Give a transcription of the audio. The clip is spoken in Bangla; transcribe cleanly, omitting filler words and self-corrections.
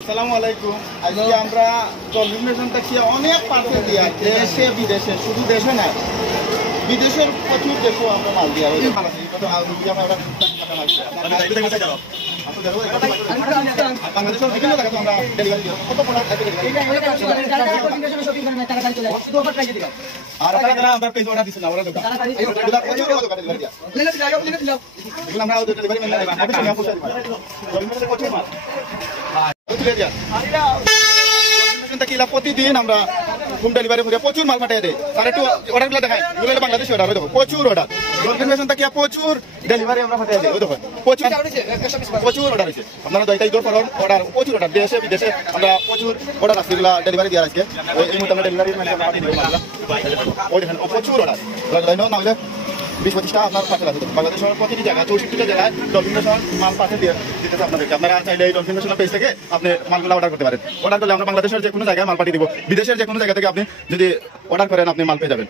আসসালামু আলাইকুম। আজকে আমরা ডলফিন থেকে অনেক পার্সেল দিয়া দেশে বিদেশে, শুধু দেশে না বিদেশের প্রচুর দেশেও আমরা মাল দিয়া বাংলাদেশের বিভিন্ন জায়গাতে আমরা ডেলিভারি দিই। কত প্রোডাক্ট আর আমরা পেজ অর্ডার দিচ্ছি না, ওরা এগুলো আমরা ডেলিভারি মেনে নেব। প্রতিদিন আমরা হোম ডেলিভারি করে প্রচুর মাল পাঠিয়ে দেয়। তার একটু অর্ডারগুলো দেখায়, এগুলো বাংলাদেশে অর্ডার দেখো, প্রচুর অর্ডার ডলফিন থেকে প্রচুর ডেলিভারি আমরা পাঠিয়ে দিই। ওই দেখো প্রচুর অর্ডার হয়েছে। আপনারা দইটাই দূর করেন অর্ডার, প্রচুর অর্ডার দেশে বিদেশে আমরা প্রচুর অর্ডার আছে, এগুলো ডেলিভারি দেওয়ার আজকে এই মুহূর্তে আমরা ডেলিভারি ওই দেখেন প্রচুর অর্ডার না হলে 20-25টা আপনার পার্সেল আছে। বাংলাদেশের প্রতিটি জায়গায় 64টা জেলায় ডলফিন মাল পার্সেল দিয়ে দিতেছে আপনাদেরকে। আপনারা চাইলে এই ডলফিন পেজ থেকে আপনি মালগুলো অর্ডার করতে পারেন। অর্ডার করলে আমরা বাংলাদেশের যে কোনো জায়গায় মাল পাঠিয়ে দিব, বিদেশের যে কোনো জায়গা থেকে আপনি যদি অর্ডার করেন আপনি মাল পেয়ে যাবেন।